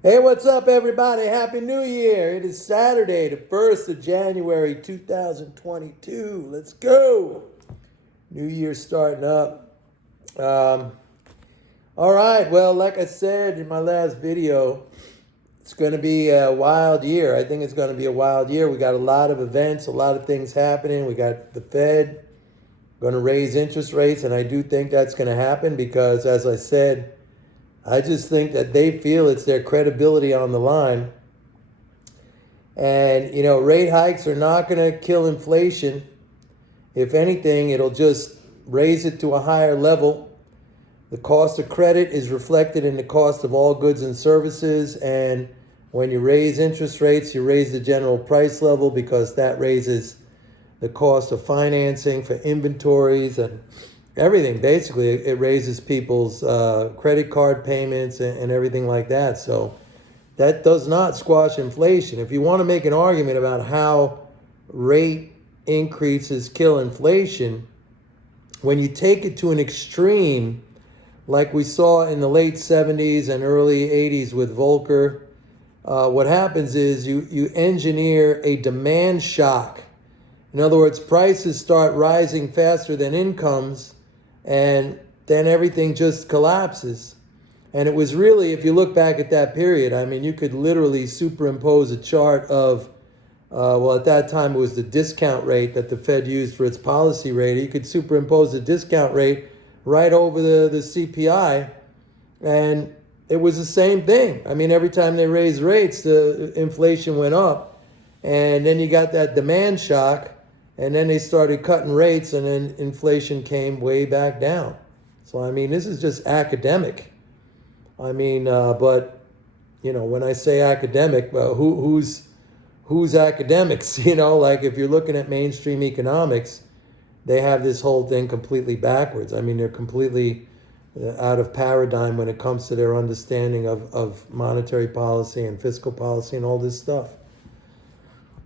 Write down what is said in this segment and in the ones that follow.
Hey, what's up, everybody? Happy New Year. It is Saturday, the 1st of January, 2022. Let's go. New Year starting up. Um, all right. Well, like I said in my last video, it's going to be a wild year. I think it's going to be a wild year. We got a lot of events, a lot of things happening. We got the Fed going to raise interest rates, and I do think that's going to happen because, as I said, I just think that they feel it's their credibility on the line. And, rate hikes are not going to kill inflation. If anything, it'll just raise it to a higher level. The cost of credit is reflected in the cost of all goods and services. And when you raise interest rates, you raise the general price level because that raises the cost of financing for inventories and everything. Basically, it raises people's credit card payments and everything like that. So that does not squash inflation. If you want to make an argument about how rate increases kill inflation, when you take it to an extreme, like we saw in the late 70s and early 80s with Volcker, what happens is you engineer a demand shock. In other words, prices start rising faster than incomes, and then everything just collapses. And it was really, if you look back at that period, I mean, you could literally superimpose a chart of, at that time it was the discount rate that the Fed used for its policy rate. You could superimpose the discount rate right over the CPI, and it was the same thing. I mean, every time they raised rates, the inflation went up, and then you got that demand shock, and then they started cutting rates, and then inflation came way back down. So, I mean, this is just academic. I mean, but, when I say academic, who's academics? Like if you're looking at mainstream economics, they have this whole thing completely backwards. I mean, they're completely out of paradigm when it comes to their understanding of monetary policy and fiscal policy and all this stuff.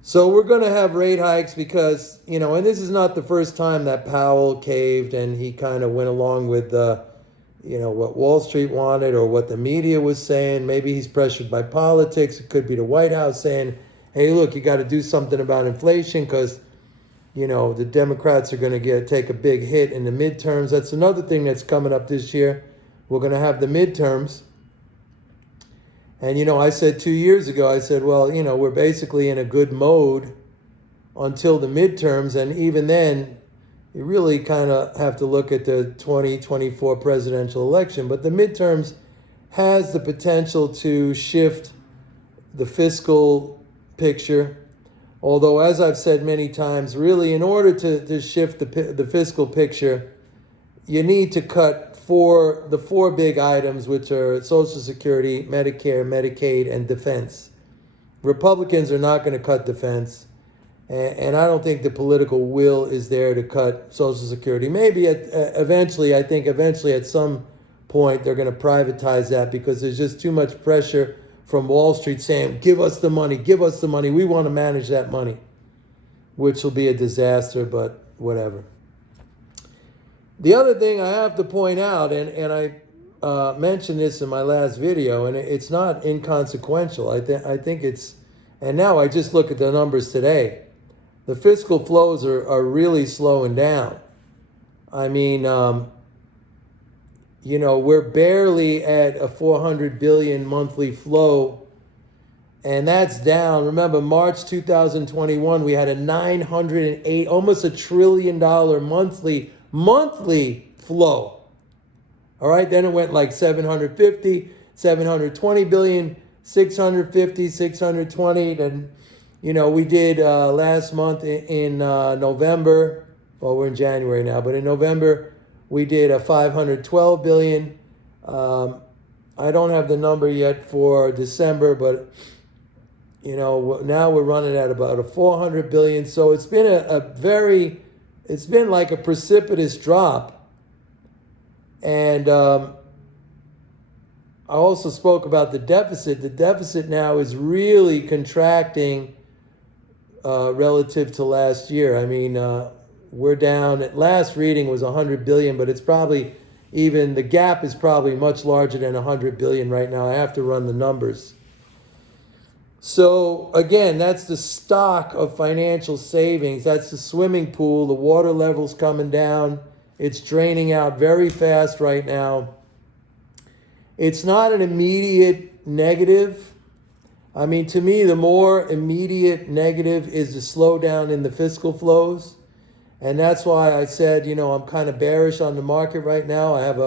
So we're going to have rate hikes because, and this is not the first time that Powell caved and he kind of went along with, what Wall Street wanted or what the media was saying. Maybe he's pressured by politics. It could be the White House saying, hey, look, you got to do something about inflation because, the Democrats are going to take a big hit in the midterms. That's another thing that's coming up this year. We're going to have the midterms. And, I said 2 years ago, I said, well, we're basically in a good mode until the midterms. And even then, you really kind of have to look at the 2024 presidential election. But the midterms has the potential to shift the fiscal picture. Although, as I've said many times, really, in order to shift the fiscal picture, you need to cut the four big items, which are Social Security, Medicare, Medicaid, and defense. Republicans are not going to cut defense, and I don't think the political will is there to cut Social Security. Maybe eventually at some point they're going to privatize that because there's just too much pressure from Wall Street saying, give us the money, we want to manage that money, which will be a disaster, but whatever. The other thing I have to point out, and I mentioned this in my last video, and it's not inconsequential. I think it's, and now I just look at the numbers today. The fiscal flows are really slowing down. I mean, we're barely at a 400 billion monthly flow, and that's down. Remember, March 2021, we had a 908, almost $1 trillion monthly flow. All right, then it went like 750, 720 billion, 650, 620. Then, we did last month in November. Well, we're in January now, but in November we did a 512 billion. I don't have the number yet for December, but now we're running at about a 400 billion. So it's been it's been like a precipitous drop. And I also spoke about the deficit. The deficit now is really contracting relative to last year. I mean, we're down, at last reading was 100 billion, but it's probably the gap is probably much larger than 100 billion right now. I have to run the numbers. So again, that's the stock of financial savings. That's the swimming pool. The water level's coming down. It's draining out very fast right now. It's not an immediate negative. I mean, to me, the more immediate negative is the slowdown in the fiscal flows. And that's why I said, I'm kind of bearish on the market right now. I have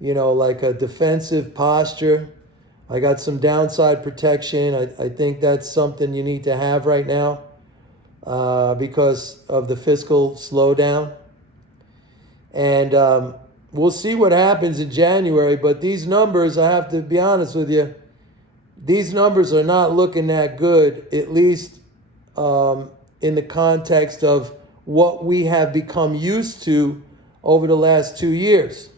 like a defensive posture. I got some downside protection. I think that's something you need to have right now because of the fiscal slowdown. And we'll see what happens in January. But these numbers, I have to be honest with you, these numbers are not looking that good, at least in the context of what we have become used to over the last 2 years.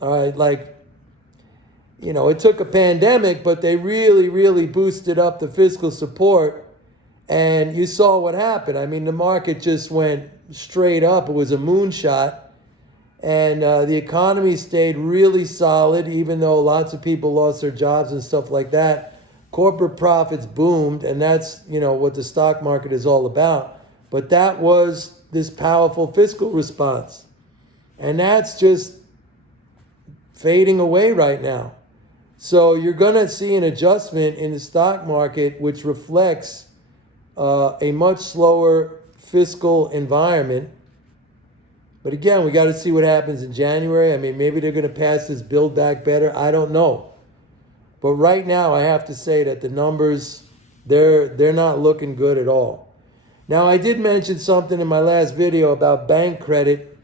All right, it took a pandemic, but they really, really boosted up the fiscal support. And you saw what happened. I mean, the market just went straight up. It was a moonshot. And the economy stayed really solid, even though lots of people lost their jobs and stuff like that. Corporate profits boomed, and that's, what the stock market is all about. But that was this powerful fiscal response. And that's just fading away right now. So you're going to see an adjustment in the stock market, which reflects a much slower fiscal environment. But again, we got to see what happens in January. I mean, maybe they're going to pass this Build Back Better. I don't know. But right now, I have to say that the numbers, they're not looking good at all. Now, I did mention something in my last video about bank credit.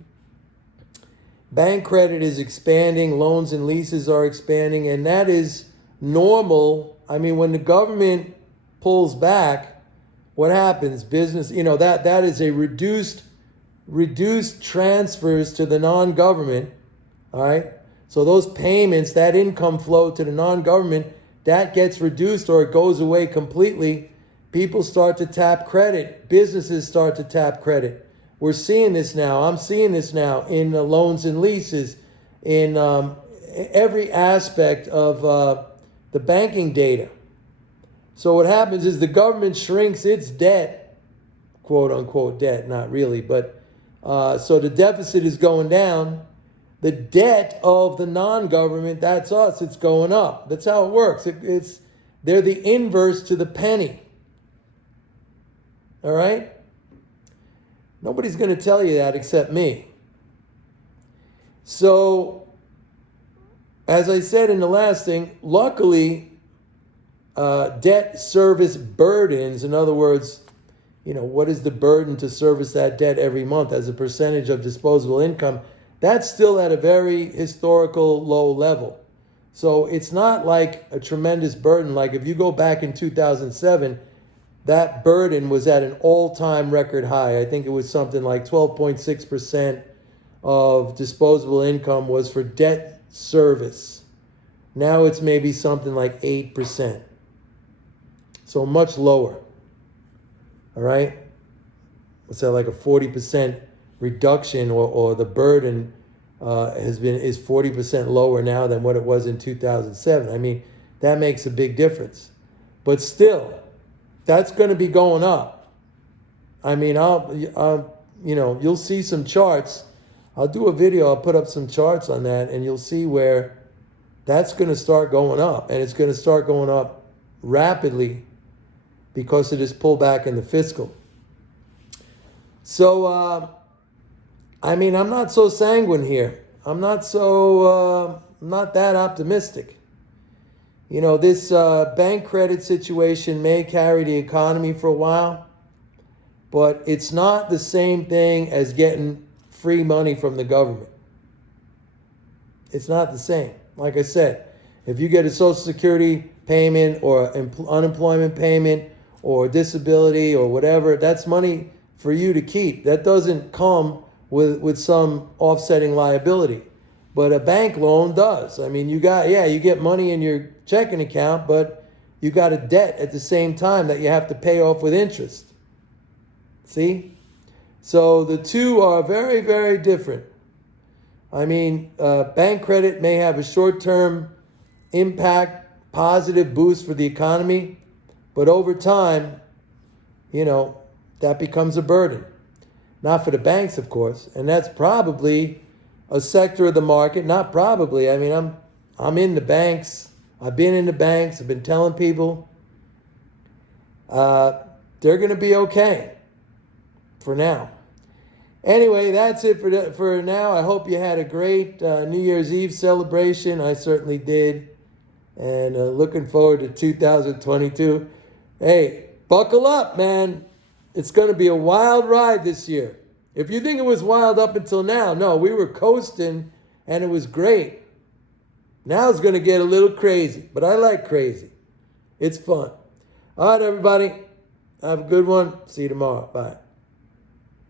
Bank credit is expanding, loans and leases are expanding, and that is normal. I mean, when the government pulls back, what happens? Business, that is a reduced transfers to the non-government, all right? So those payments, that income flow to the non-government, that gets reduced or it goes away completely. People start to tap credit. Businesses start to tap credit. We're seeing this now. I'm seeing this now in loans and leases, in every aspect of the banking data. So what happens is the government shrinks its debt, quote unquote debt, not really, but so the deficit is going down. The debt of the non-government, that's us, it's going up. That's how it works. They're the inverse to the penny. All right? Nobody's going to tell you that except me. So, as I said in the last thing, luckily, debt service burdens, in other words, what is the burden to service that debt every month as a percentage of disposable income? That's still at a very historical low level. So it's not like a tremendous burden. Like if you go back in 2007, that burden was at an all-time record high. I think it was something like 12.6% of disposable income was for debt service. Now it's maybe something like 8%. So much lower. All right? What's that, like a 40% reduction, or the burden is 40% lower now than what it was in 2007. I mean, that makes a big difference. But still, that's going to be going up. I mean, you'll see some charts. I'll do a video. I'll put up some charts on that, and you'll see where that's going to start going up, and it's going to start going up rapidly because of this pullback in the fiscal. So, I'm not so sanguine here. I'm not that optimistic. This bank credit situation may carry the economy for a while, but it's not the same thing as getting free money from the government. It's not the same. Like I said, if you get a Social Security payment or unemployment payment or disability or whatever, that's money for you to keep. That doesn't come with some offsetting liability. But a bank loan does. I mean, you get money in your checking account, but you got a debt at the same time that you have to pay off with interest. See? So the two are very, very different. I mean, bank credit may have a short-term impact, positive boost for the economy, But over time, that becomes a burden. Not for the banks, of course. And that's probably a sector of the market. Not probably. I mean, I'm in the banks. I've been in the banks. I've been telling people they're going to be okay for now. Anyway, that's it for now. I hope you had a great New Year's Eve celebration. I certainly did. And looking forward to 2022. Hey, buckle up, man. It's going to be a wild ride this year. If you think it was wild up until now, no, we were coasting and it was great. Now it's going to get a little crazy, but I like crazy. It's fun. All right, everybody. Have a good one. See you tomorrow. Bye.